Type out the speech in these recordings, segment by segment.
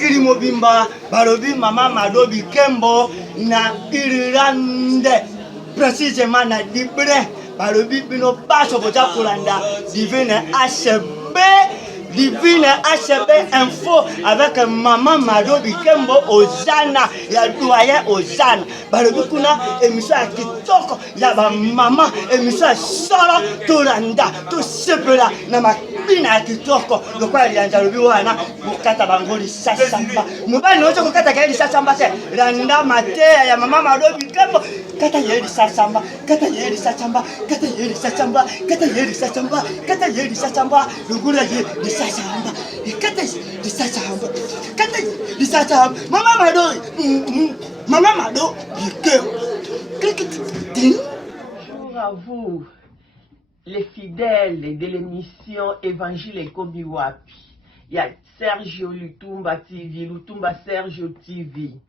mokili mobimba balobi mama Madobi Kembo na Irlande précisément na Libre balobi bino baso boja kolanda Divine HB Divine HB Info avec maman Madobi Kembo Ozana ya doyen Ozana balobi kuna émission ya kitoko ya ba mama émission solo tolanda to sepela na makina ya kitoko lokwa lianja lobi wana bokata bangoli sasamba mobali nozo kokata kali sasamba se randa matea ya mama Madobi Kembo kata yeli sasamba kata yeli sasamba kata yeli sasamba kata yeli sasamba kata yeli sasamba lugula ye sasamba kata yeli sasamba kata yeli sasamba mama Mado Kembo. Bonjour à vous, les fidèles de l'émission Évangile Komi Wapi. Il y a Sergio Lutumba TV, Lutumba Sergio TV.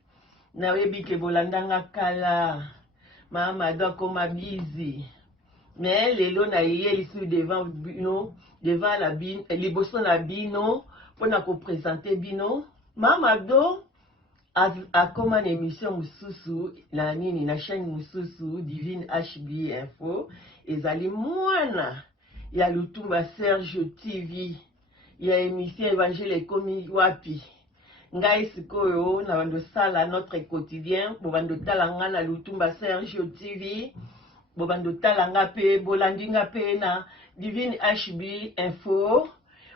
Nawebi ke bolandanga kala, mama doit comme busy. Mais les lots na yeli sur devant bino, devant la bino, liboso na bino, pour na ko présenter bino. Mama do a comme une émission mususu la nini na chaîne mususu Divine HB Info ezali mwana ya Lutumba Sergio TV ya émission Évangile Komi Wapi ngai sikoyo na bando sala notre quotidien bo bando talanga na Lutumba Sergio TV bo bando talanga pe bolandinga pe na Divine HB Info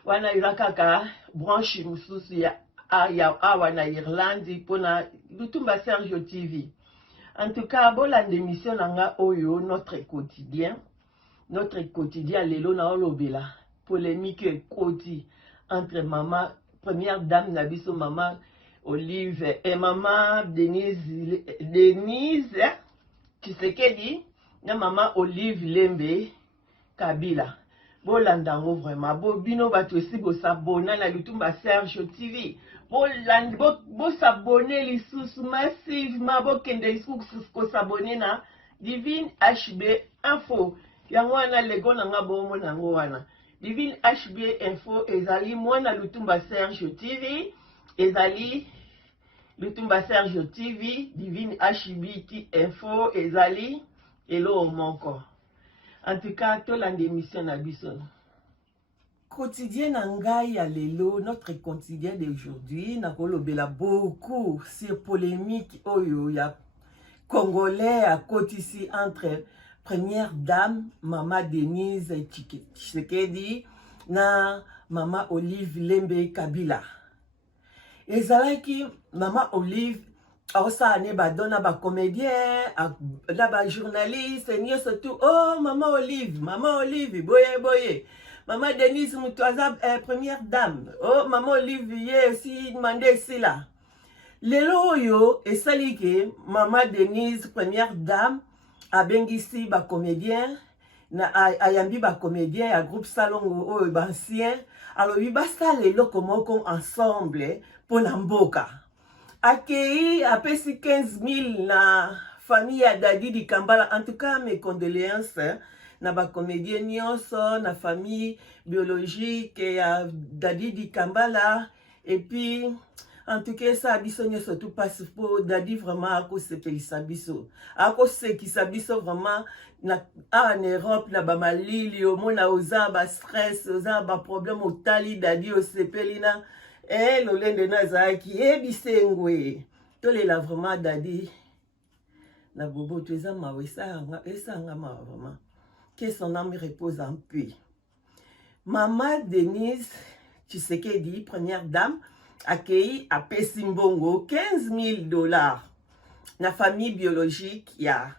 wana yurakaka branche mususu ya awa na Irlande pona Lutumba Sergio TV. En tout cas, bolande émission nanga oyo notre quotidien lelo na olobela polémique koti entre maman première dame nabiso maman Olive et maman Denise Tshisekedi na maman Olive Lembe Kabila. Bolandango vraiment bobino bato esi bo s'abonner na Lutumba Sergio TV. Bo s'abonner lisusu massivement bo kende lisusu ko s'abonner na Divine HB Info. Yango wana lego nanga bomo nango wana. Divine HB Info ezali mwana Lutumba Sergio TV, ezali Lutumba Sergio TV, Divine HB Info ezali elo moko. En tout cas, tout l'émission na biso. Quotidien ngai ya lelo, notre quotidien d'aujourd'hui, na kolobela beaucoup sur polémique oyo ya Congolais à côté entre première dame Mama Denise Tshisekedi na Mama Olive Lembe Kabila. Ezalaki Mama Olive ça ne ba dona ba comédien na ba journaliste ni surtout oh maman Olive boye maman Denise Mutwaza première dame oh maman Olive ye aussi mandé sila lelo yo esali ke maman Denise première dame abengisi ba comédien na ayambi ba comédien ya groupe salongo oh ba ancien alors bi basta lelo komoko ensemble pour na mboka accueilli à pesi 15 000 na famille ya Dadi Di Kambala. En tout cas, mes condoléances na ba comédien nyonso na famille biologique ya Dadi Di Kambala. Et puis, en tout cas, ça biso nyonso tout passe pour Dadi vraiment ako sepelisa biso. Ako sekisa biso vraiment na en Europe na ba malili o mona oza ba stress, oza ba problème o tali Dadi o sepelina. Eh, lolende nazaki, bisengwe. Tolela vraiment Dadi. Na bobo, tu es ma vraiment. Que son âme repose en paix. Maman Denise Tshisekedi, première dame, accueilli à Pesimbongo 15 000 $. Na famille biologique, ya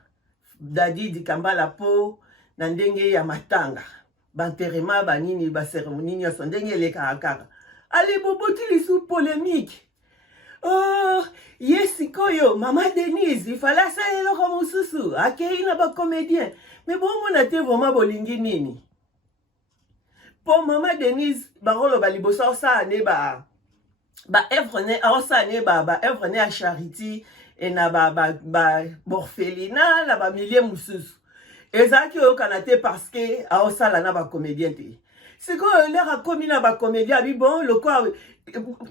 Dadi Di Kambala po, na ndenge ya matanga. Banterema, banini, ba cérémonie, ya sondenge le karakara. Allez, bobo, tu les sous polémique. Oh, yes, koyo, maman Denise, il fallait ça et le comme sous accueilli na ba comédien. Mais bon, mon até vraiment bolingi nini. Pour maman Denise, barolo balibosa ça ne ba evrené, ça ne ba evrené à charité et na ba borfelina, na ba milieu mususu. Ezaki o kanate parce que ça la na ba comédien te. C'est quoi l'air à commis na ba comédien bi bon le quoi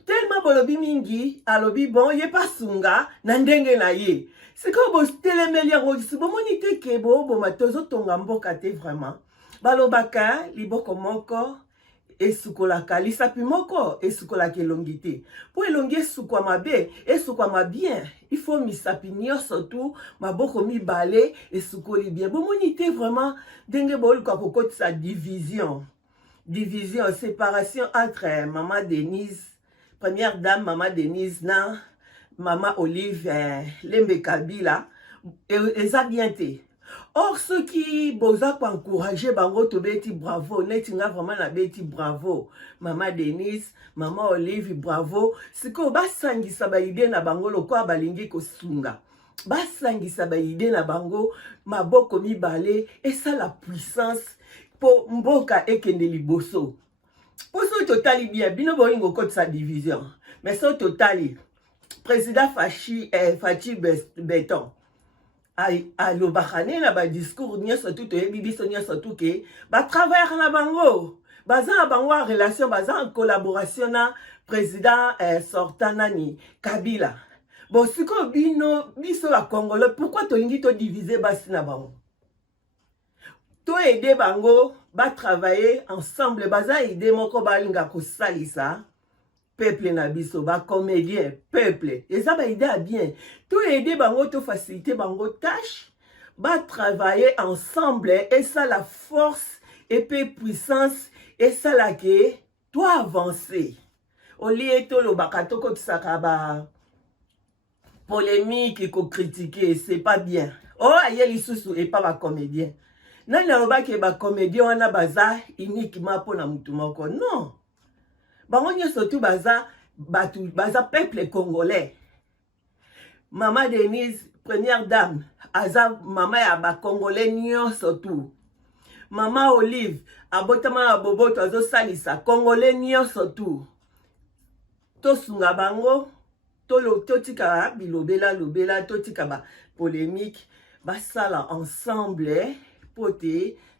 tellement bolobi mingi alobi bon ye pas sunga na ndenge na ye. C'est quoi bo telemeli yango si bo monite ke bo matozo tonga mboka te vraiment. Balobaka liboko moko esukolaka lisapi moko esukolaka elongi te. Po elongi esukwama be esukwama bien. Il faut misapi nyonso tu maboko mibale esukoli bien. Bo monite vraiment ndenge boluka kokotisa division. Division, séparation entre Maman Denise, première dame Maman Denise, na Maman Olive, Lembe Kabila, et ça bien été. Or, ceux qui bosa pour encourager bango to beti bravo, netinga vraiment la beti bravo. Maman Denise, Maman Olive, bravo. C'est que basangisa ba idée na bango lo kwa balingi ko sunga. Basangisa ba idée na bango maboko mibale et ça la puissance. Po mboka ekende liboso. Poso totali bien, bino boingo kote sa division. Mais so totali, président Fachi Beton, alo bakane na ba discours nyonso tout oyebi biso nyonso tout ke ba travailler na bango. Baza na bango en relation, baza en collaboration na président sortant nani Kabila. Bon siko bino biso la Congolais, pourquoi tolingi to diviser basi na bango? To aider bango ba travailler ensemble baza aider moko balinga ko salisa peuple na biso ba comédien peuple et ça ba aider bien to aider bango to faciliter bango tâche ba travailler ensemble et ça la force et puis puissance et ça la que toi avancer au lieu to lo bakato ko tsaka ba polémique ko critiquer c'est pas bien oh ayeli susu et pas ba comédien. Nani alobaki ba comédien wana baza uniquement pour na mutu moko non. Bango nyonso tu baza batu baza peuple congolais. Maman Denise première dame aza mama ya ba congolais nyonso tu. Maman Olive abotama aboboto azo salisa congolais nyonso tu. To sunga bango to tika bilobela lobela to tika ba polémique basala ensemble pour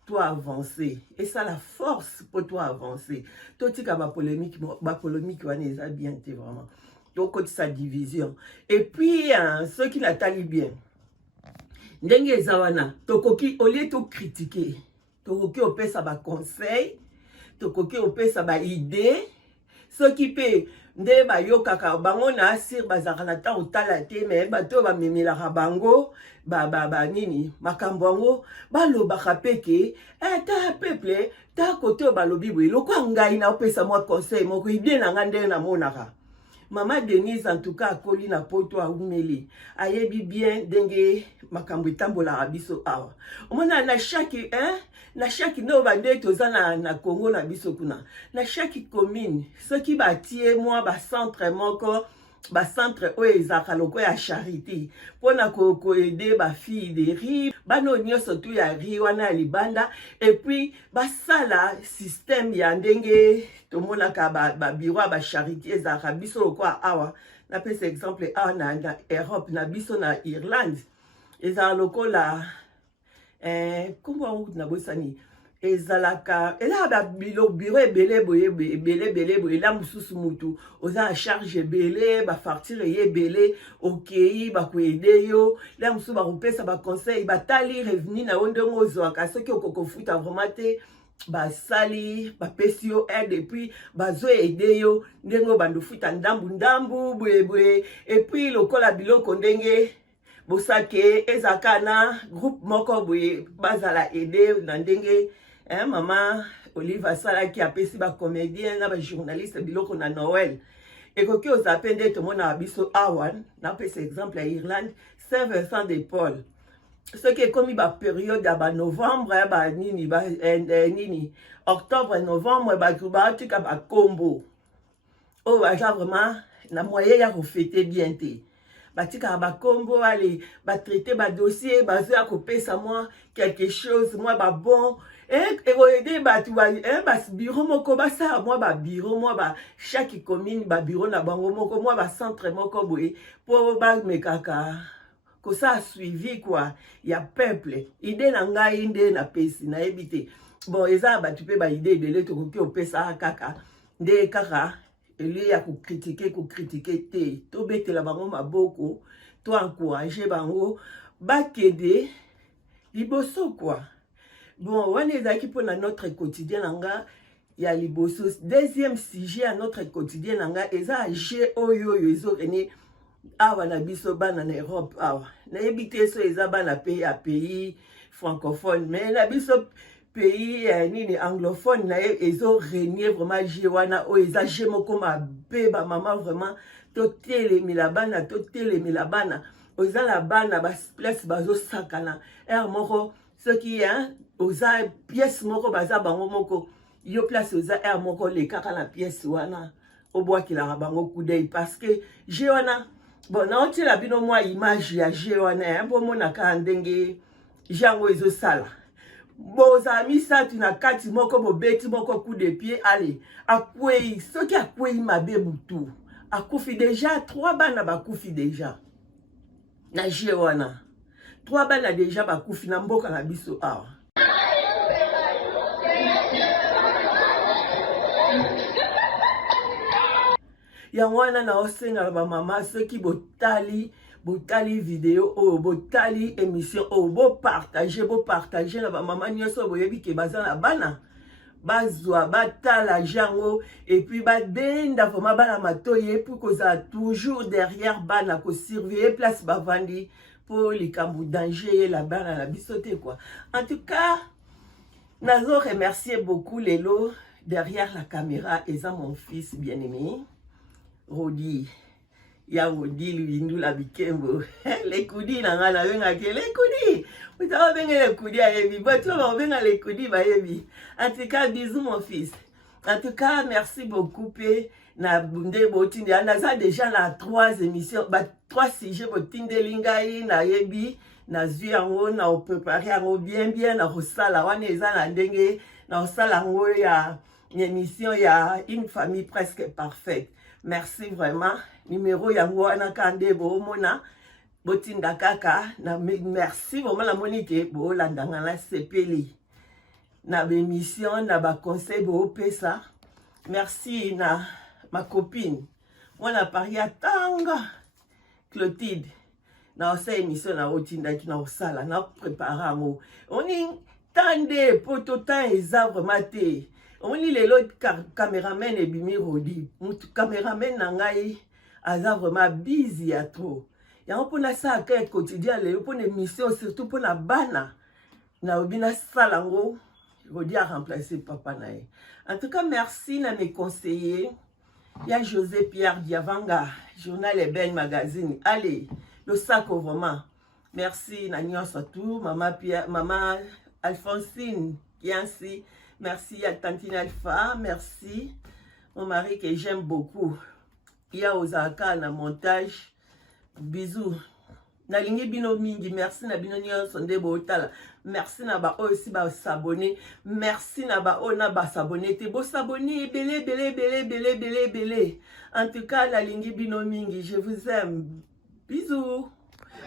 toi avancer. Et ça la force pour toi avancer. Tout ce qui a polémique on est bien vraiment. Donc sa division. Et puis ceux qui n'attendent bien. Ndenge zawana, tokoki au lieu de critiquer, tokoki opé ça ba conseil, tokoki opé ça ba idée. Ceux qui paient nde ba yokaka bango na asir bazakana ta otala te mais bato ba memela bango ba nini makambo ngo ba lobaka peke ta peuple ta koto ba lobi bwe lokwa ngai na opesa moi conseil moko idée na ngande na monaka. Maman Denise en tout cas akoli na poto a umeli ayebi bien denge makambo tambola abiso awa omona na chaque no bande tozana na Congo na biso kuna na chaque commune ceux qui batie moi ba centre moko ba centre o ezaka loko ya charité pona ko aider ba fille de riz bano nyonso tu ya riz wana libanda et puis ba sala système ya ndenge to mona ka ba bureau ba charité ezaka biso lokwa awa na pesa exemple awa na Europe na biso na Irlande ezala lokola comment na bosani ezalaka ela ba bureau ebele boye la mususu mutu oza a charge ebele ba facture ebele okei ba ko aider yo la mususu ba kopesa ba conseil ba tali revenu na ondongo ozwaka soki okokofuta vraiment te ba sali ba pesi yo aide et puis bazo aider yo ndenge bando futa ndambu boye et puis lokola biloko ndenge bosake ezaka na groupe moko boye bazala aider na ndenge Maman Olive Asala qui a pesi ba comédien na ba journaliste biloko na Noël et koki ozapende to mona biso awan na pesi exemple à Irlande Saint-Vincent de Paul ce qui est comme ba période ba novembre ba nini ba nini octobre novembre ba tika ba combo oh ba vraiment na moyen ya refêter bien té batika ba combo aller ba traiter ba dossier ba zo ya kopesa moi quelque chose moi ba bon et aider ba tu ba bureau moko ba ça moi ba bureau moi ba chaque commune ba bureau na bango moko moi ba centre moko boye pour ba mekaka ko ça suivi quoi ya peuple idée na ngai inde na pesi na ebité bon eza ba tu peux ba idée de l'autre côté au pesa kaka nde kaka ele ya ko critiquer te to betela bango maboko to encourager bango bakede liboso quoi. Bon wana ezaki pona notre quotidien nanga ya liboso. Deuxième sujet à notre quotidien nanga eza je oyo ezo rene awa na biso bana na Europe awa na ebite so eza bana pays francophone mais na biso pays nini anglophone na ezo renier vraiment je wana o eza je moko mabe ba mama vraiment to telemela bana oza la bana ba place bazo sakana moko ce qui est oza pièce moko baza bango moko yo place oza moko le kaka na pièce wana obwa kila bango coup d'œil parce que je wana bon na otela bino mwa image ya je wana mpo mona ka ndenge jango ezo sala boza misatu na kati moko bobeti moko coup de pied allez akwei soki akwei mabe butu akufi déjà 3 bana bakufi déjà na je wana 3 bana déjà bakufi na mboka na biso awa. Yango wana na osenga ba mama soki botali vidéo o botali émission o bo partager na ba mama nyoso boyebi ke baza na bana bazwa batala jango et puis benda vraiment bana matoye pour koza toujours derrière bana ko surveiller place bavandi pour likambu danger la bana la bisote quoi. En tout cas nazo remercier beaucoup lelo derrière la caméra eza mon fils bien-aimé Rodi, ya Rodi Luindu la Bikembo. Les koudi nanga na benga ke les koudi. Vous savez benga les koudi a yebi. Bah tu vas benga les koudi ba yebi. En tout cas bisous mon fils. En tout cas merci beaucoup pe na bunde botinde anaza déjà na 3 émissions, ba 3 sujets botinde lingai na yebi na zui yango na préparer yango bien na rosala wana eza na ndenge na rosala yango ya émission ya une famille presque parfaite. Merci vraiment. Numéro yango wana kande bo mona botinda kaka na merci vraiment la monique bo landanga la sepeli na émission na ba conseil bo pesa. Merci na ma copine mwana paria tanga Clotilde na osa émission na otinda ki na osala na préparer ngo oni tande poto temps eza vraiment te. On lit les autres caméramen et bimi Rodi. Mutu caméramen nangai aza vraiment busy à trop. Ya on pona ça à quotidien le pour une émission surtout pour la bana. Na obina salango Rodi a remplacé papa nae. En tout cas merci na mes conseillers. Il y a José Pierre Diavanga, journal Eben magazine. Allez, le sac vraiment. Merci na nyonso tout maman Pierre, maman Alphonsine qui ainsi. Merci à Tantine Alpha, merci. Mon mari que j'aime beaucoup. Il y a Osaka na montage. Bisous. Na lingi bino mingi, merci na bino nyo sonde botala. Merci na ba aussi ba s'abonner. Merci na ba ona ba s'abonner. Te bo s'abonner belé. En tout cas la lingi bino mingi, je vous aime. Bisous.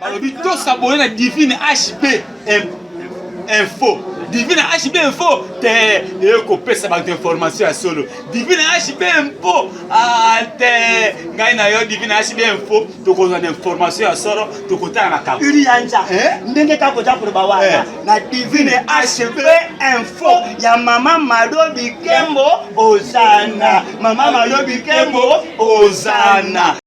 Alors tout s'abonner na Divine HP Info. Divine HB Info, te kopesa ba information ya solo. Divine HB Info, te ngai na yo Divine HB Info, to ko na information ya solo, to ko ta na ka. Uri anja. Ndenge ka ko japuru ba wana. Na Divine HB Info ya mama Mado Bikembo Ozana. Mama Mado Bikembo Ozana.